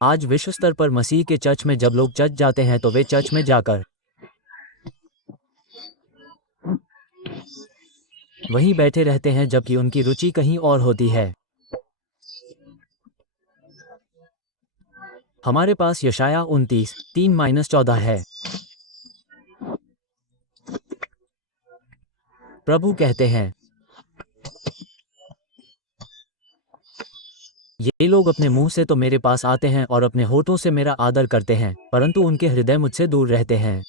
आज विश्व स्तर पर मसीह के चर्च में जब लोग चर्च जाते हैं तो वे चर्च में जाकर वहीं बैठे रहते हैं जबकि उनकी रुचि कहीं और होती है। हमारे पास यशाया 29:3-14 है। प्रभु कहते हैं, ये लोग अपने मुंह से तो मेरे पास आते हैं और अपने होठों से मेरा आदर करते हैं, परंतु उनके हृदय मुझसे दूर रहते हैं।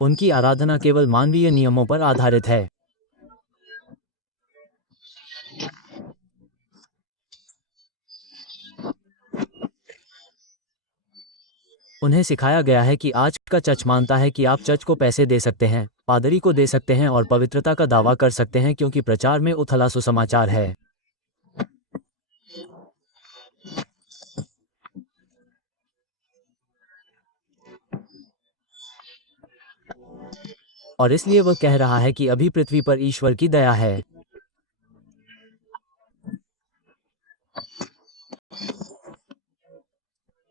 उनकी आराधना केवल मानवीय नियमों पर आधारित है। उन्हें सिखाया गया है कि आज का चर्च मानता है कि आप चर्च को पैसे दे सकते हैं, पादरी को दे सकते हैं और पवित्रता का दावा कर सकते हैं क्योंकि प्रचार में उथला सुसमाचार है। और इसलिए वह कह रहा है कि अभी पृथ्वी पर ईश्वर की दया है।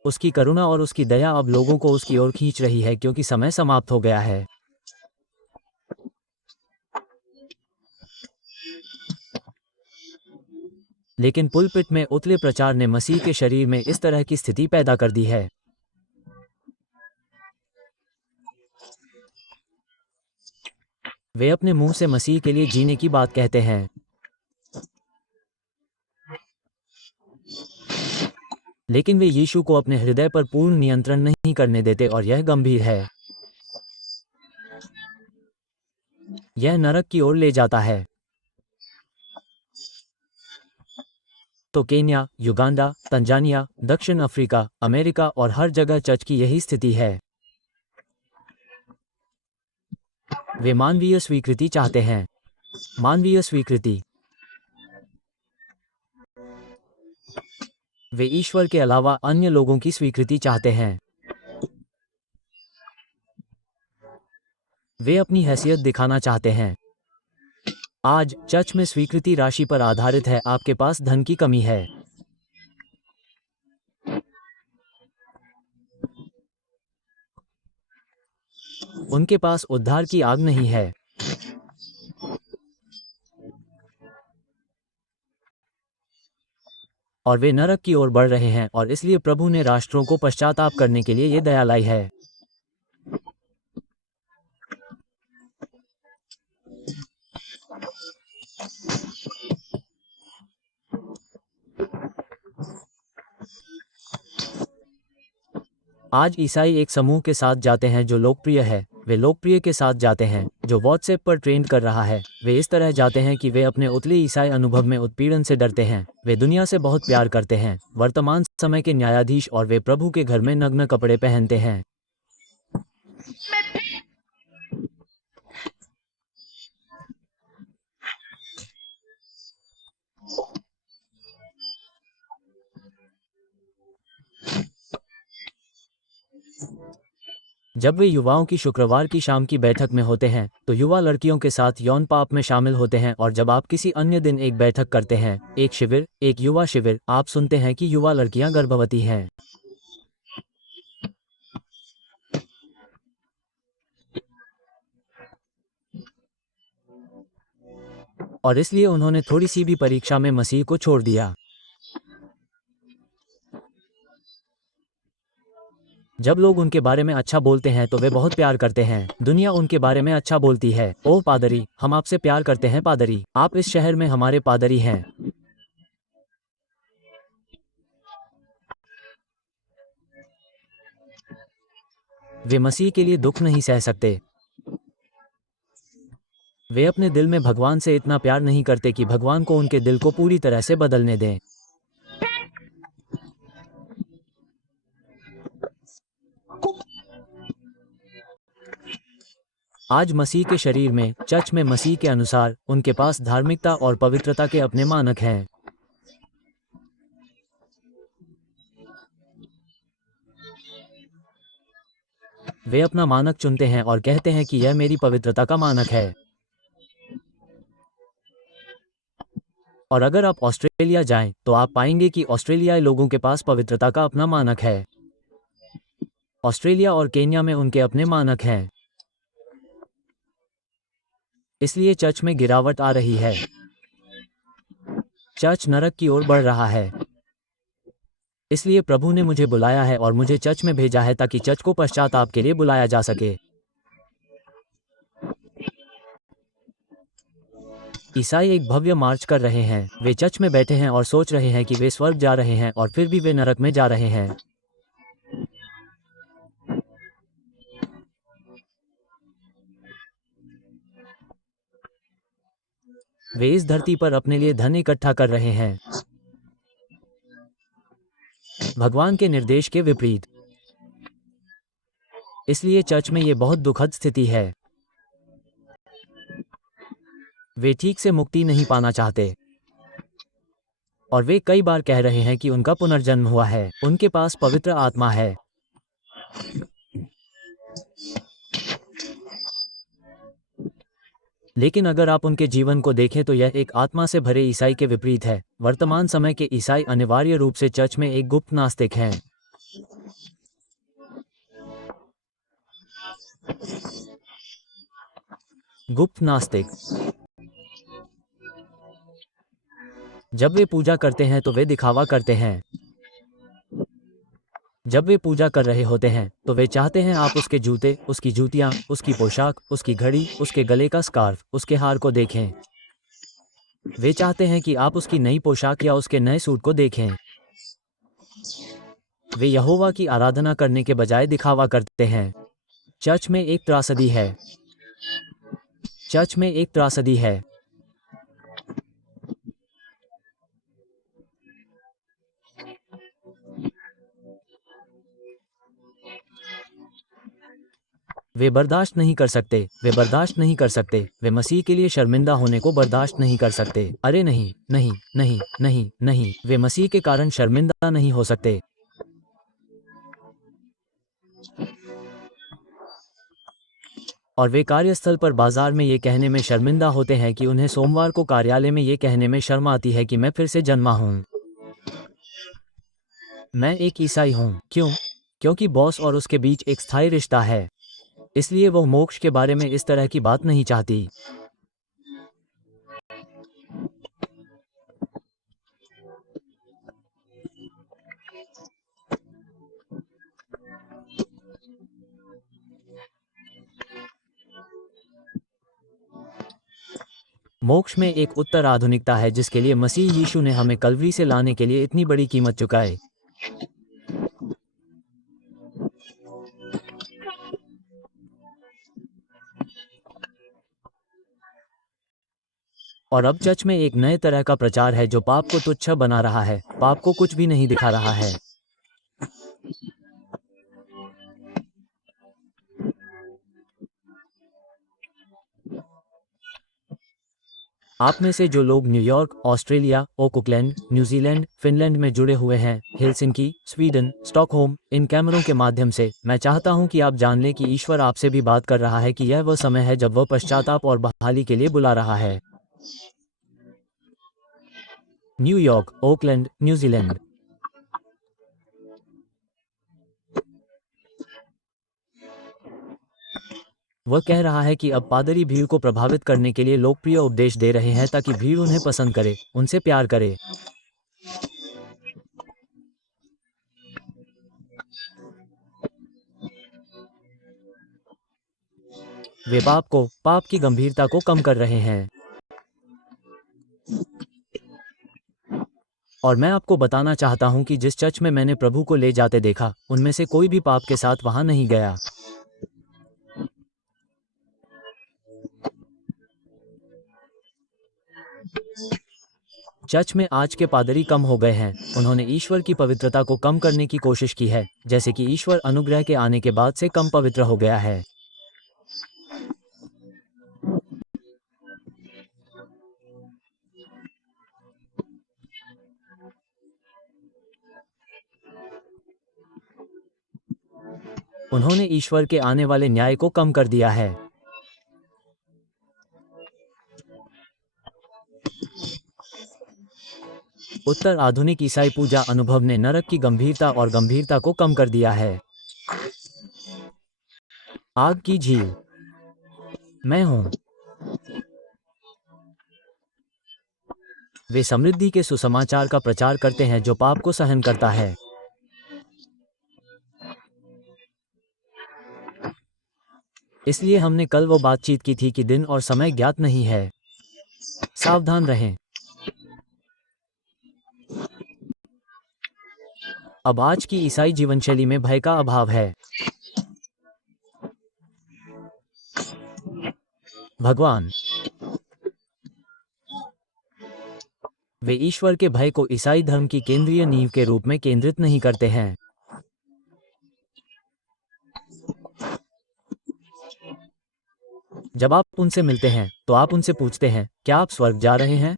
उसकी करुणा और उसकी दया अब लोगों को उसकी ओर खींच रही है क्योंकि समय समाप्त हो गया है। लेकिन पुलपिट में उथले प्रचार ने मसीह के शरीर में इस तरह की स्थिति पैदा कर दी है। वे अपने मुंह से मसीह के लिए जीने की बात कहते हैं, लेकिन वे यीशु को अपने हृदय पर पूर्ण नियंत्रण नहीं करने देते और यह गंभीर है। यह नरक की ओर ले जाता है। तो केन्या, युगांडा, तंजानिया, दक्षिण अफ्रीका, अमेरिका और हर जगह चर्च की यही स्थिति है। वे मानवीय स्वीकृति चाहते हैं। मानवीय स्वीकृति। वे ईश्वर के अलावा अन्य लोगों की स्वीकृति चाहते हैं। वे अपनी हैसियत दिखाना चाहते हैं। आज चर्च में स्वीकृति राशि पर आधारित है। आपके पास धन की कमी है। उनके पास उद्धार की आग नहीं है। और वे नरक की ओर बढ़ रहे हैं और इसलिए प्रभु ने राष्ट्रों को पश्चाताप करने के लिए ये दया लाई है। आज ईसाई एक समूह के साथ जाते हैं जो लोकप्रिय है। वे लोकप्रिय के साथ जाते हैं जो व्हाट्सएप पर ट्रेंड कर रहा है। वे इस तरह जाते हैं कि वे अपने उतले ईसाई अनुभव में उत्पीड़न से डरते हैं। वे दुनिया से बहुत प्यार करते हैं, वर्तमान समय के न्यायाधीश, और वे प्रभु के घर में नग्न कपड़े पहनते हैं। जब वे युवाओं की शुक्रवार की शाम की बैठक में होते हैं तो युवा लड़कियों के साथ यौन पाप में शामिल होते हैं, और जब आप किसी अन्य दिन एक बैठक करते हैं, एक शिविर, एक युवा शिविर, आप सुनते हैं कि युवा लड़कियां गर्भवती हैं। और इसलिए उन्होंने थोड़ी सी भी परीक्षा में मसीह को छोड़ दिया। जब लोग उनके बारे में अच्छा बोलते हैं तो वे बहुत प्यार करते हैं। दुनिया उनके बारे में अच्छा बोलती है। ओह पादरी, हम आपसे प्यार करते हैं पादरी, आप इस शहर में हमारे पादरी हैं। वे मसीह के लिए दुख नहीं सह सकते। वे अपने दिल में भगवान से इतना प्यार नहीं करते कि भगवान को उनके दिल को पूरी तरह से बदलने दें। आज मसीह के शरीर में, चर्च में, मसीह के अनुसार उनके पास धार्मिकता और पवित्रता के अपने मानक हैं। वे अपना मानक चुनते हैं और कहते हैं कि यह मेरी पवित्रता का मानक है। और अगर आप ऑस्ट्रेलिया जाएं, तो आप पाएंगे कि ऑस्ट्रेलियाई लोगों के पास पवित्रता का अपना मानक है। ऑस्ट्रेलिया और केन्या में उनके अपने मानक हैं। इसलिए चर्च में गिरावट आ रही है। चर्च नरक की ओर बढ़ रहा है। इसलिए प्रभु ने मुझे बुलाया है और मुझे चर्च में भेजा है ताकि चर्च को पश्चाताप के लिए बुलाया जा सके। ईसाई एक भव्य मार्च कर रहे हैं। वे चर्च में बैठे हैं और सोच रहे हैं कि वे स्वर्ग जा रहे हैं और फिर भी वे नरक में जा रहे हैं। वे इस धरती पर अपने लिए धन इकट्ठा कर रहे हैं, भगवान के निर्देश के विपरीत। इसलिए चर्च में ये बहुत दुखद स्थिति है। वे ठीक से मुक्ति नहीं पाना चाहते और वे कई बार कह रहे हैं कि उनका पुनर्जन्म हुआ है, उनके पास पवित्र आत्मा है। लेकिन अगर आप उनके जीवन को देखें तो यह एक आत्मा से भरे ईसाई के विपरीत है। वर्तमान समय के ईसाई अनिवार्य रूप से चर्च में एक गुप्त नास्तिक हैं। गुप्त नास्तिक। जब वे पूजा करते हैं तो वे दिखावा करते हैं। जब वे पूजा कर रहे होते हैं तो वे चाहते हैं आप उसके जूते, उसकी जूतियां, उसकी पोशाक, उसकी घड़ी, उसके गले का स्कार्फ, उसके हार को देखें। वे चाहते हैं कि आप उसकी नई पोशाक या उसके नए सूट को देखें। वे यहोवा की आराधना करने के बजाय दिखावा करते हैं। चर्च में एक त्रासदी है। चर्च में एक त्रासदी है। वे बर्दाश्त नहीं कर सकते। वे बर्दाश्त नहीं कर सकते। वे मसीह के लिए शर्मिंदा होने को बर्दाश्त नहीं कर सकते। अरे नहीं, नहीं, नहीं, नहीं, नहीं, वे मसीह के कारण शर्मिंदा नहीं हो सकते। और वे कार्यस्थल पर बाजार में ये कहने में शर्मिंदा होते हैं कि उन्हें सोमवार को कार्यालय में ये कहने में शर्म आती है कि मैं फिर से जन्मा हूं। मैं एक ईसाई हूं। क्यों? क्योंकि बॉस और उसके बीच एक स्थायी रिश्ता है। इसलिए वह मोक्ष के बारे में इस तरह की बात नहीं चाहती। मोक्ष में एक उत्तर आधुनिकता है जिसके लिए मसीह यीशु ने हमें कलवरी से लाने के लिए इतनी बड़ी कीमत चुकाई। और अब चर्च में एक नए तरह का प्रचार है जो पाप को तुच्छ बना रहा है, पाप को कुछ भी नहीं दिखा रहा है। आप में से जो लोग New York, Australia, Oakland, New Zealand, Finland में जुड़े हुए हैं, हेलसिंकी, स्वीडन, स्टॉकहोम, इन कैमरों के माध्यम से, मैं चाहता हूं कि आप जान लें कि ईश्वर आपसे भी बात कर रहा है कि यह वह समय है जब वह पश्चाताप और बहाली के लिए बुला रहा है। New York, Oakland, New Zealand. वह कह रहा है कि अब पादरी भीड़ को प्रभावित करने के लिए लोकप्रिय उपदेश दे रहे हैं ताकि भीड़ उन्हें पसंद करे, उनसे प्यार करे। वे पाप की गंभीरता को कम कर रहे हैं। और मैं आपको बताना चाहता हूं कि जिस चर्च में मैंने प्रभु को ले जाते देखा, उनमें से कोई भी पाप के साथ वहां नहीं गया। चर्च में आज के पादरी कम हो गए हैं। उन्होंने ईश्वर की पवित्रता को कम करने की कोशिश की है, जैसे कि ईश्वर अनुग्रह के आने के बाद से कम पवित्र हो गया है। उन्होंने ईश्वर के आने वाले न्याय को कम कर दिया है। उत्तर आधुनिक ईसाई पूजा अनुभव ने नरक की गंभीरता और गंभीरता को कम कर दिया है। आग की झील। मैं हूं। वे समृद्धि के सुसमाचार का प्रचार करते हैं जो पाप को सहन करता है। इसलिए हमने कल वो बातचीत की थी कि दिन और समय ज्ञात नहीं है। सावधान रहें। अब आज की ईसाई जीवनशैली में भय का अभाव है। भगवान। वे ईश्वर के भय को ईसाई धर्म की केंद्रीय नींव के रूप में केंद्रित नहीं करते हैं। जब आप उनसे मिलते हैं तो आप उनसे पूछते हैं, क्या आप स्वर्ग जा रहे हैं?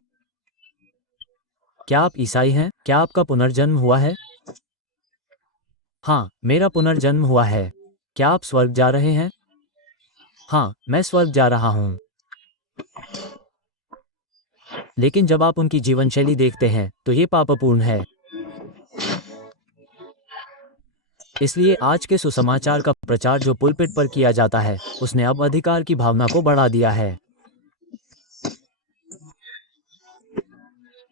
क्या आप ईसाई हैं? क्या आपका पुनर्जन्म हुआ है? हाँ, मेरा पुनर्जन्म हुआ है। क्या आप स्वर्ग जा रहे हैं? हाँ, मैं स्वर्ग जा रहा हूँ। लेकिन जब आप उनकी जीवनशैली देखते हैं तो ये पापपूर्ण है। इसलिए आज के सुसमाचार का प्रचार जो पुलपिट पर किया जाता है, उसने अब अधिकार की भावना को बढ़ा दिया है।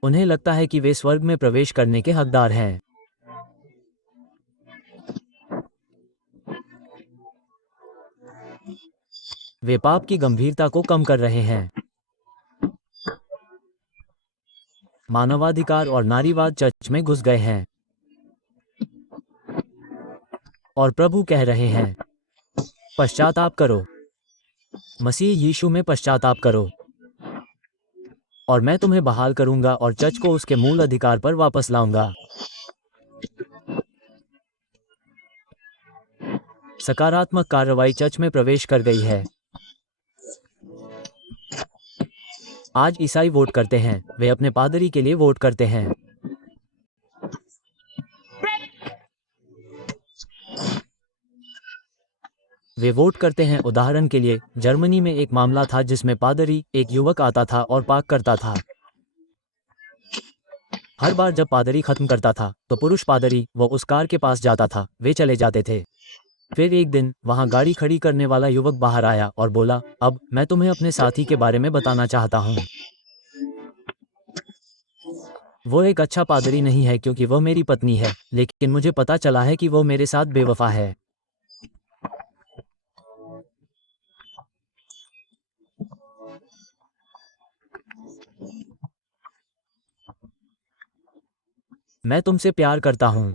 उन्हें लगता है कि वे स्वर्ग में प्रवेश करने के हकदार हैं। वे पाप की गंभीरता को कम कर रहे हैं। मानवाधिकार और नारीवाद चर्च में घुस गए हैं और प्रभु कह रहे हैं, पश्चाताप करो, मसीह यीशु में पश्चाताप करो, और मैं तुम्हें बहाल करूंगा और चर्च को उसके मूल अधिकार पर वापस लाऊंगा। सकारात्मक कार्रवाई चर्च में प्रवेश कर गई है। आज ईसाई वोट करते हैं, वे अपने पादरी के लिए वोट करते हैं। वे वोट करते हैं। उदाहरण के लिए, जर्मनी में एक मामला था जिसमें पादरी, एक युवक आता था और पाक करता था। हर बार जब पादरी खत्म करता था तो पुरुष पादरी वो उस कार के पास जाता था, वे चले जाते थे। फिर एक दिन वहां गाड़ी खड़ी करने वाला युवक बाहर आया और बोला, अब मैं तुम्हें अपने साथी के बारे में बताना चाहता हूं। वो एक अच्छा पादरी नहीं है क्योंकि वह मेरी पत्नी है, लेकिन मुझे पता चला है कि वो मेरे साथ बेवफा है। मैं तुमसे प्यार करता हूं।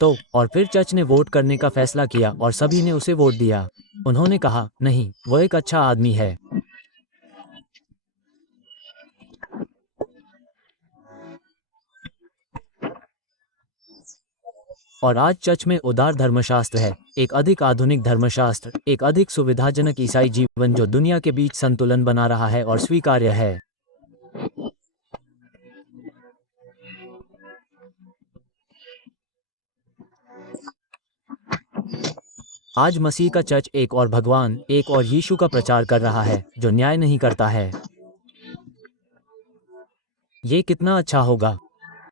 तो और फिर चर्च ने वोट करने का फैसला किया और सभी ने उसे वोट दिया। उन्होंने कहा, नहीं, वो एक अच्छा आदमी है। और आज चर्च में उदार धर्मशास्त्र है, एक अधिक आधुनिक धर्मशास्त्र, एक अधिक सुविधाजनक ईसाई जीवन जो दुनिया के बीच संतुलन बना रहा है और स्वीकार्य है। आज मसीह का चर्च एक और भगवान, एक और यीशु का प्रचार कर रहा है जो न्याय नहीं करता है। ये कितना अच्छा होगा